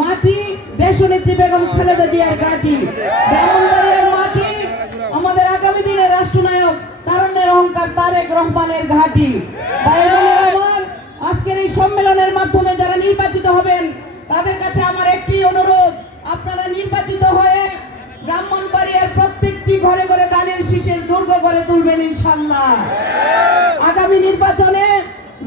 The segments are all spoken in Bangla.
মাটি দেশনেত্রী বেগম খালেদা জিয়ার ঘাঁটি, ব্রাহ্মণবাড়িয়ার মাটি আমাদের আগামী দিনের রাষ্ট্রনায়ক তারুণ্যের অহংকার তারেক রহমানের ঘাঁটি। আমার আজকের এই সম্মেলনের মাধ্যমে যারা নির্বাচিত হবেন তাদের কাছে আমার একটি অনুরোধ, আপনারা নির্বাচিত হয়ে ব্রাহ্মণবাড়িয়ার প্রত্যেকটি ঘরে ঘরে দানের শীষের দুর্গ গড়ে তুলবেন ইনশাআল্লাহ। আগামী নির্বাচনে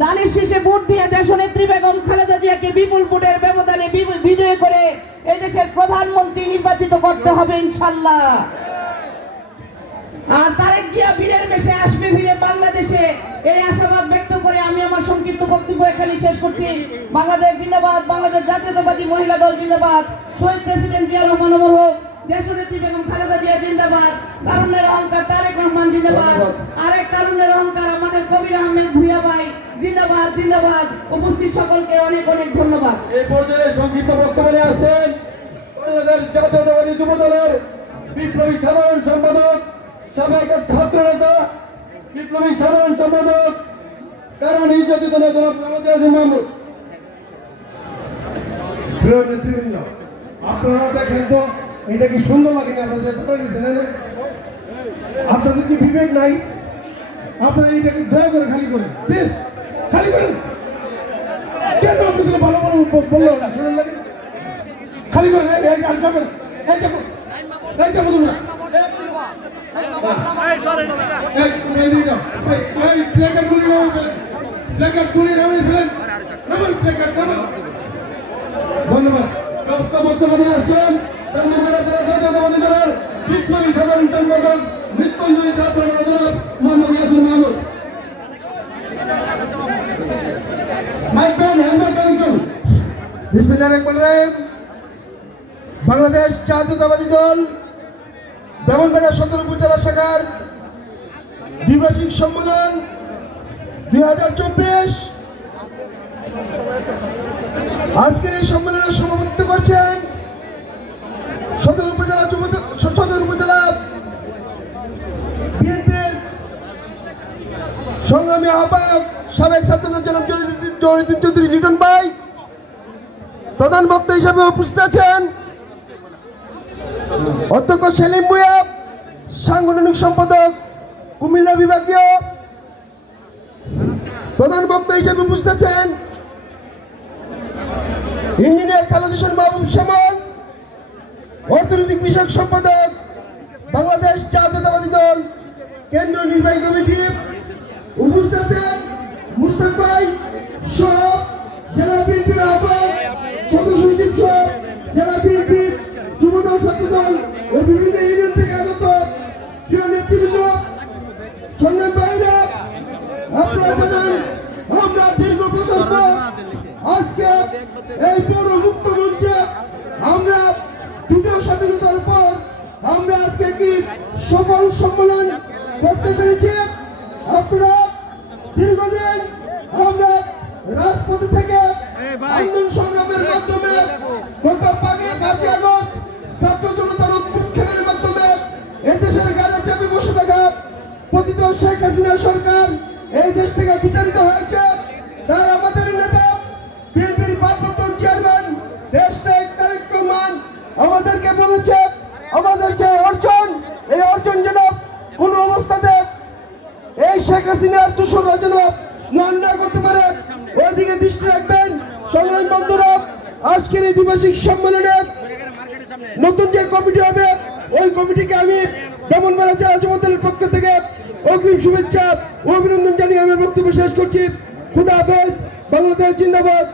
দানের শীষে ভোট দিয়ে দেশনেত্রী বেগম খালেদা জিয়াকে বিপুল ভোটের ব্যবধানে বিজয় করে এই দেশের প্রধানমন্ত্রী নির্বাচিত করতে হবে ইনশাআল্লাহ। আর তারেক জিয়া বীরের বেশে আসবে ফিরে বাংলাদেশে, এই আশাবাদ ব্যক্ত করে আমি আমার সংক্ষিপ্ত বক্তব্য এখানে শেষ করছি। বাংলাদেশ জিন্দাবাদ, বাংলাদেশ জাতীয়তাবাদী মহিলা দল জিন্দাবাদ, শহীদ প্রেসিডেন্ট জিয়া রহমান অমর হোক, দেশনেত্রী বেগম খালেদা জিয়া জিন্দাবাদ, তারুণ্যের অহংকার তারেক রহমান জিন্দাবাদ, আরেক তারুণ্যের অহংকার আমাদের কবির আহমেদ ভুইয়া ভাই জিন্দাবাদ জিন্দাবাদ। উপস্থিত সকলকে অনেক অনেক ধন্যবাদ। এই পর্যায়ে সংক্ষিপ্ত বক্তব্য নিয়ে আসছেন বাংলাদেশ জাতীয়তাবাদী যুব দলের বিপ্লবী সাধারণ সম্পাদক, সাবেক ছাত্র নেতা, বিপ্লবী সাধারণ সম্পাদক, কারণ নির্যাতিত নেতা মাহমুদ। প্রিয় নেতৃবৃন্দ, আপনারা দেখেন তো এটা কি সুন্দর লাগে না? আপনাদের কি বিবেক নাই? আপনারা এইটাকে দয়া করে খালি করেন, প্লিজ খালি করেন। কেন আপনাদের ভালো ভালো বললো শুনুন লাগে, খালি করেন। যাবেন যাবো তোমরা ধন্যবাদ। বক্তব্য নিয়ে আসছেন বিপ্লবী সাধারণ সম্পাদক মৃত্যুঞ্জয়ী ছাত্র মোহাম্মদ ইয়াসির মাহমুদ। বাংলাদেশ জাতীয়তাবাদী দল ব্রাহ্মণবাড়িয়া সদর উপজেলা শাখার দ্বিবার্ষিক সম্মেলন 2024 আজকের এই সম্মেলনের সভাপতিত্ব করছেন সদর উপজেলা বিএনপির সংগ্রামী আহ্বায়ক সাবেক ছাত্রদল জনাব জহিরুদ্দিন চৌধুরী লিটন ভাই। প্রধান বক্তা হিসেবে উপস্থিত আছেন অধ্যক্ষ সেলিম ভুঁইয়া, সাংগঠনিক সম্পাদক কুমিল্লা বিভাগীয়। প্রধান বক্তা হিসেবে উপস্থিত আছেন ইঞ্জিনিয়ার খালেদ হোসেন মাহবুব শ্যামল, অর্থনৈতিক বিষয়ক সম্পাদক বাংলাদেশ জাতীয়তাবাদী দল কেন্দ্রীয় নির্বাহী কমিটি। উপস্থিত আছেন মুস্তাক ভাই সহ জেলা বিএনপির আহ্বায়ক, সদস্য সচিব সহ জেলা বিএনপির যুবদল, ছাত্রদল ও বিভিন্ন ইউনিয়ন থেকে আগত প্রিয় নেতৃবৃন্দ, সংগ্রাম ভাইরা, আপনারা জানেন আমরা দীর্ঘ বছর পর আজকে এই বড় মুক্ত মঞ্চে আমরা দ্বিতীয় স্বাধীনতার পর আমরা আজকে একটি সফল সম্মেলন করতে পেরেছি। আপনারা দীর্ঘদিন আমরা রাজপথে থেকে আন্দোলন সংগ্রামের মাধ্যমে গত 5ই আগস্ট ছাত্র জনতার উৎখানের মাধ্যমে এই দেশের গায়ে চেপে বসে থাকা পতিত শেখ হাসিনা সরকার এই দেশ থেকে বিতাড়িত হয়েছে। তাই আমাদের নেতা বিএনপির ভারপ্রাপ্ত চেয়ারম্যান দেশনায়ক তারেক রহমান আমাদেরকে বলেছে আমাদের যে অর্জন, এই অর্জন যেন কোনো অবস্থাতে এই শেখ হাসিনার দূষণরা যেন না করতে পারে, ওইদিকে দৃষ্টি রাখবেন। সংগ্রামী বন্ধুরা, আজকের এই দ্বিবার্ষিক সম্মেলনে নতুন যে কমিটি হবে ওই কমিটিকে আমি ব্রাহ্মণবাড়িয়া জেলা যুব দলের পক্ষ থেকে অগ্রিম শুভেচ্ছা ও অভিনন্দন জানিয়ে আমি বক্তব্য শেষ করছি। খুদা হাফেজ। বাংলাদেশ জিন্দাবাদ।